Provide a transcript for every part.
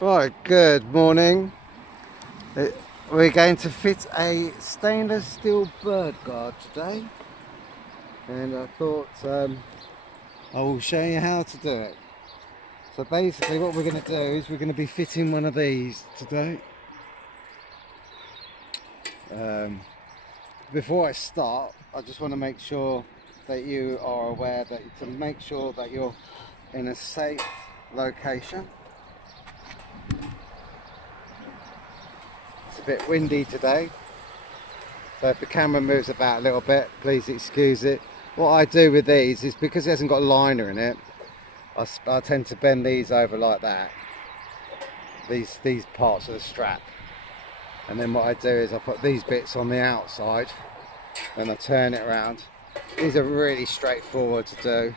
Right, good morning. We're going to fit a stainless steel bird guard today, and I thought I will show you how to do it. So basically what we're going to do is we're going to be fitting one of these today. Before I start, I just want to make sure that you are aware that to make sure that you're in a safe location. It's a bit windy today, so if the camera moves about a little bit, please excuse it. What I do with these is, because it hasn't got a liner in it, I tend to bend these over like that, these parts of the strap, and then what I do is I put these bits on the outside and I turn it around. These are really straightforward to do.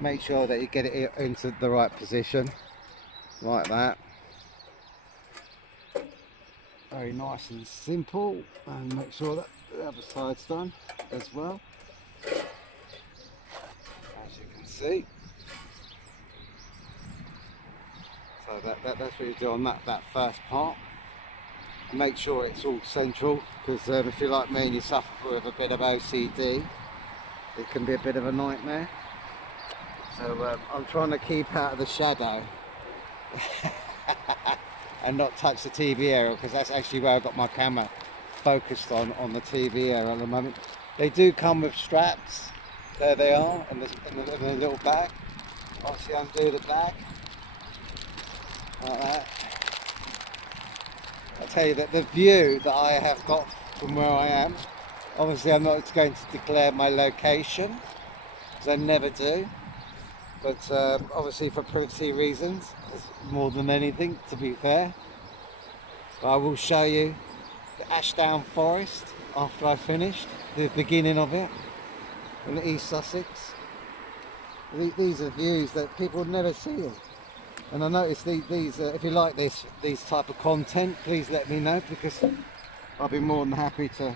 Make sure that you get it into the right position like that. Very nice and simple, and make sure that the other side's done as well, as you can see. So that's what you do on that first part. Make sure it's all central, because if you're like me and you suffer with a bit of OCD, it can be a bit of a nightmare. So I'm trying to keep out of the shadow and not touch the TV area, because that's actually where I've got my camera focused on the TV area at the moment. They do come with straps. There they are in the little bag. Obviously undo the bag like that. I'll tell you that the view that I have got from where I am, obviously I'm not going to declare my location, because I never do, but obviously for privacy reasons, more than anything, to be fair. But I will show you the Ashdown forest after I finished, the beginning of it, in East Sussex. These are views that people never see. And I noticed these if you like these type of content, please let me know, because I'll be more than happy to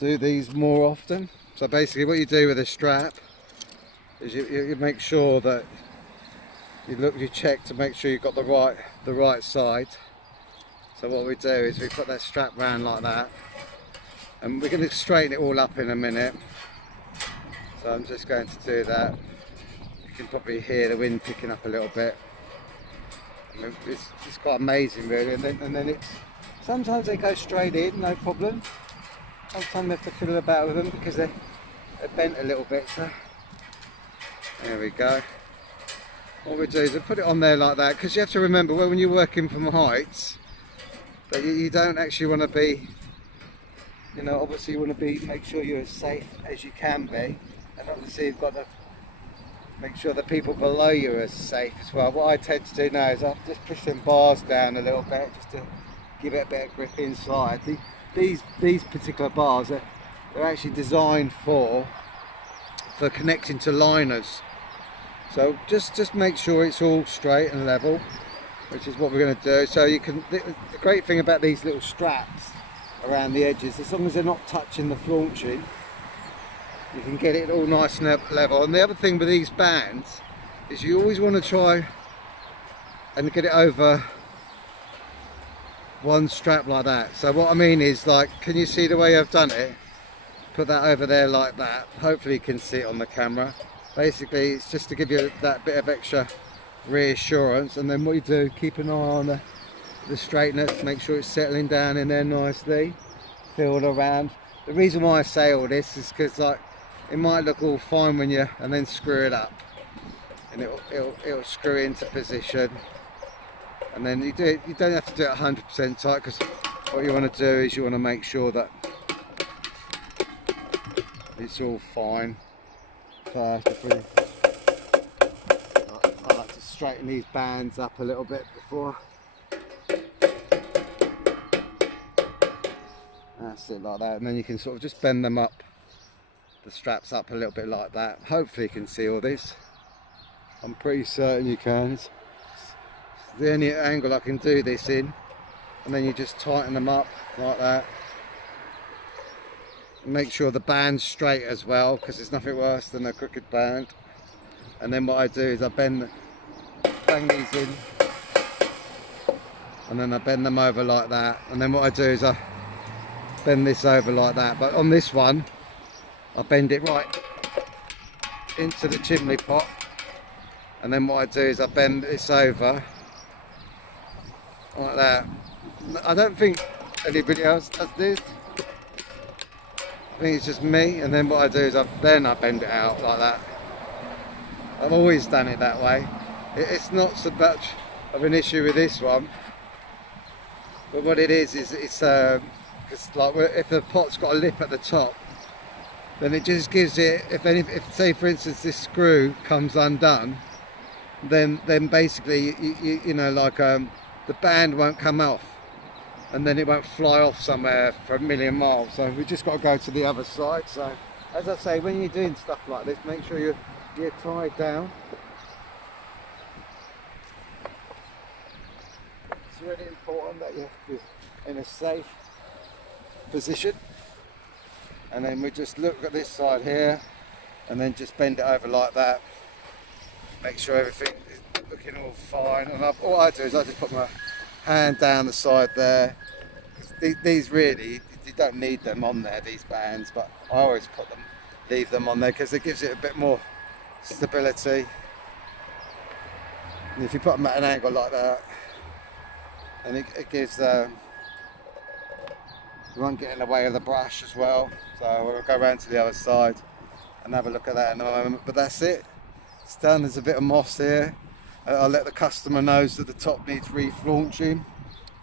do these more often. So basically what you do with a strap is you make sure that you check to make sure you've got the right side. So what we do is we put that strap round like that, and we're going to straighten it all up in a minute. So I'm just going to do that. You can probably hear the wind picking up a little bit. I mean, it's quite amazing really, and then it's, sometimes they go straight in, no problem. Sometimes you have to fiddle about with them because they're bent a little bit. So there we go. What we do is we put it on there like that, because you have to remember when you're working from heights that you don't actually want to be, obviously you want to make sure you're as safe as you can be, and obviously you've got to make sure that people below you are as safe as well. What I tend to do now is I just push them bars down a little bit just to give it a bit of grip inside. These particular bars they're actually designed for connecting to liners. So just make sure it's all straight and level, which is what we're going to do. So you can, the great thing about these little straps around the edges, as long as they're not touching the flaunching, you can get it all nice and level. And the other thing with these bands is you always want to try and get it over one strap like that. So what I mean is, like, can you see the way I've done it? Put that over there like that. Hopefully you can see it on the camera. Basically it's just to give you that bit of extra reassurance, and then what you do, keep an eye on the straightness, make sure it's settling down in there nicely, feel it around. The reason why I say all this is because, like, it might look all fine and then screw it up, and it'll screw into position, and then you don't have to do it 100% tight, because what you want to do is you want to make sure that it's all fine first. I like to straighten these bands up a little bit before. That's it, like that, and then you can sort of just bend them up, the straps up a little bit like that. Hopefully you can see all this. I'm pretty certain you can. It's the only angle I can do this in, and then you just tighten them up like that. Make sure the band's straight as well, because there's nothing worse than a crooked band. And then what I do is I bend bang these in, and then I bend them over like that, and then what I do is I bend this over like that, but on this one I bend it right into the chimney pot, and then what I do is I bend this over like that. I don't think anybody else does this. I think it's just me, and then what I do is I bend it out like that. I've always done it that way. It's not so much of an issue with this one, but what it is it's like if the pot's got a lip at the top, then it just gives it, if say for instance this screw comes undone, then basically you know, like the band won't come off, and then it won't fly off somewhere for a million miles. So we just got to go to the other side. So as I say, when you're doing stuff like this, make sure you're tied down. It's really important that you're in a safe position. And then we just look at this side here, and then just bend it over like that. Make sure everything is looking all fine. And all I do is I just put my hand down the side there. These really, you don't need them on there, these bands, but I always leave them on there because it gives it a bit more stability. And if you put them at an angle like that, and it gives you won't get in the way of the brush as well. So we'll go around to the other side and have a look at that in a moment. But that's it. It's done. There's a bit of moss here. I'll let the customer know that the top needs reflaunching,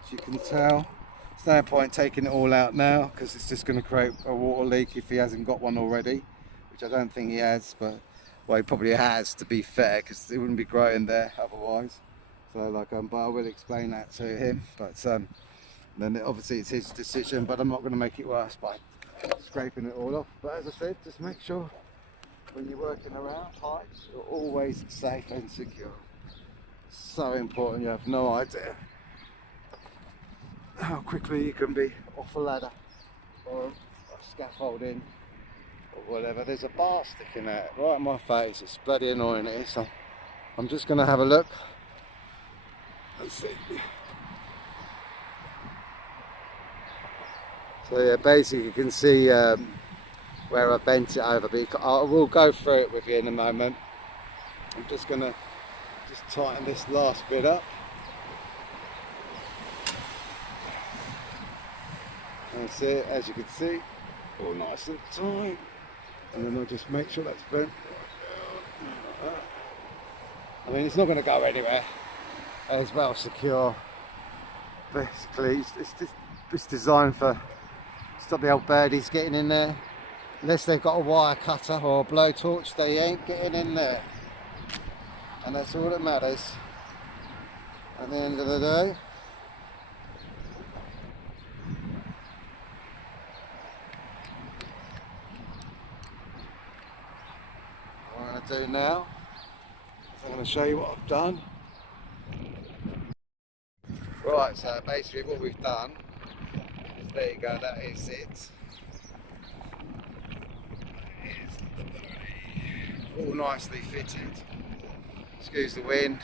as you can tell. There's no point taking it all out now because it's just going to create a water leak if he hasn't got one already, which I don't think he has, but well, he probably has, to be fair, because it wouldn't be growing there otherwise. So like, but I will explain that to him. But then obviously it's his decision, but I'm not going to make it worse by scraping it all off. But as I said, just make sure when you're working around heights, you're always safe and secure. So important. You have no idea how quickly you can be off a ladder or a scaffolding or whatever. There's a bar sticking out right in my face. It's bloody annoying it is. So I'm just going to have a look. Let's see. So yeah, basically you can see where I bent it over, but I will go through it with you in a moment. I'm just going to tighten this last bit up. That's it, as you can see, all nice and tight. And then I'll just make sure that's bent. I mean, it's not going to go anywhere. It's well secure. Basically, it's designed for stop the old birdies getting in there. Unless they've got a wire cutter or a blowtorch, they ain't getting in there. And that's all that matters at the end of the day. What I'm going to do now is I'm going to show you what I've done. Right, so basically what we've done is, there you go, that is it. All nicely fitted. Excuse the wind.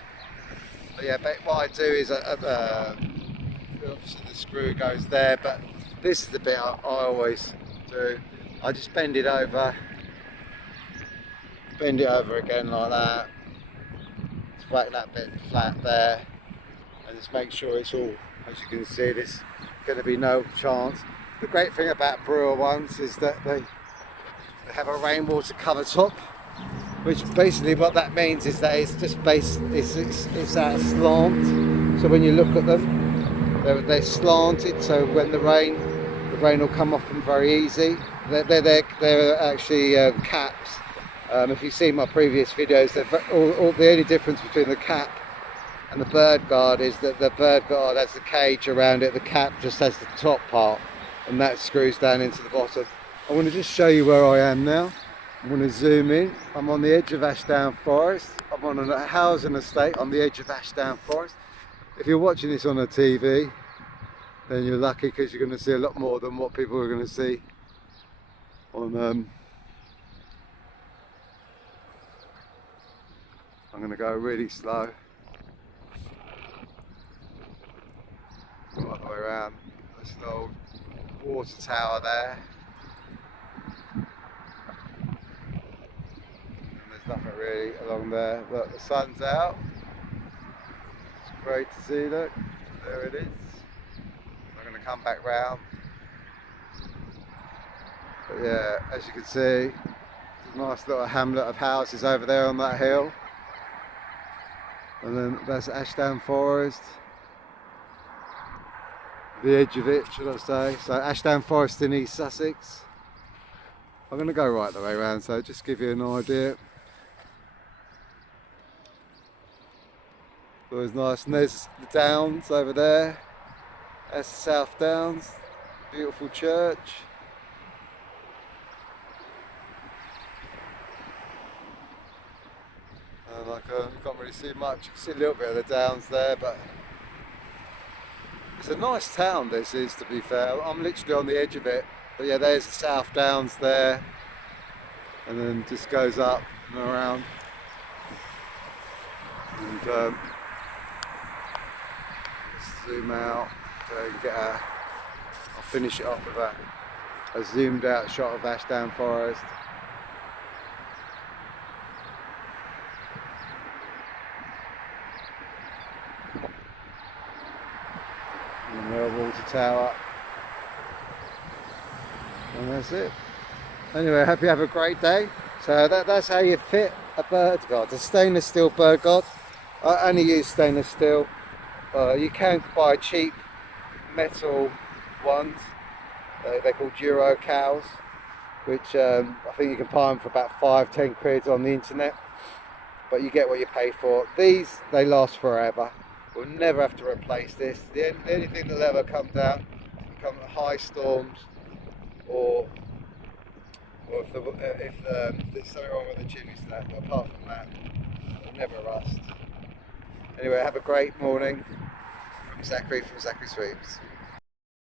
But yeah, but what I do is obviously the screw goes there, but this is the bit I always do. I just bend it over again like that. Just whack that bit flat there, and just make sure it's all, as you can see, there's going to be no chance. The great thing about Brewer ones is that they have a rainwater cover top, which basically what that means is that it's just it's at a slant. So when you look at them, they're slanted. So when the rain will come off them very easy. They're actually caps. If you've seen my previous videos, the only difference between the cap and the bird guard is that the bird guard has the cage around it. The cap just has the top part, and that screws down into the bottom. I want to just show you where I am now. I'm going to zoom in. I'm on the edge of Ashdown Forest. I'm on a housing estate on the edge of Ashdown Forest. If you're watching this on a TV, then you're lucky, because you're going to see a lot more than what people are going to see on I'm going to go really slow. All the way around. There's an old water tower there. And there's nothing really along there. Look, the sun's out. It's great to see, look. There it is. I'm going to come back round. But yeah, as you can see, there's a nice little hamlet of houses over there on that hill. And then that's Ashdown Forest. The edge of it, should I say. So Ashdown Forest in East Sussex. I'm going to go right the way around, so just give you an idea. Always nice. And there's the Downs over there. That's the South Downs. Beautiful church. You can't really see much. You can see a little bit of the Downs there, but it's a nice town, this is, to be fair. I'm literally on the edge of it. But yeah, there's the South Downs there. And then just goes up and around. And let's zoom out so you can get I'll finish it off with a zoomed out shot of Ashdown Forest. And the water tower. And that's it. Anyway, I hope you have a great day. So that's how you fit a bird god, a stainless steel bird god. I only use stainless steel. You can buy cheap metal ones. They're called Euro cows, which I think you can buy them for about 5-10 quid on the internet. But you get what you pay for. These, they last forever. We'll never have to replace this. The only thing that'll ever come down, come high storms, or if there's something wrong with the chimney stack. But apart from that, it'll never rust. Anyway, have a great morning from Zachary Sweeps.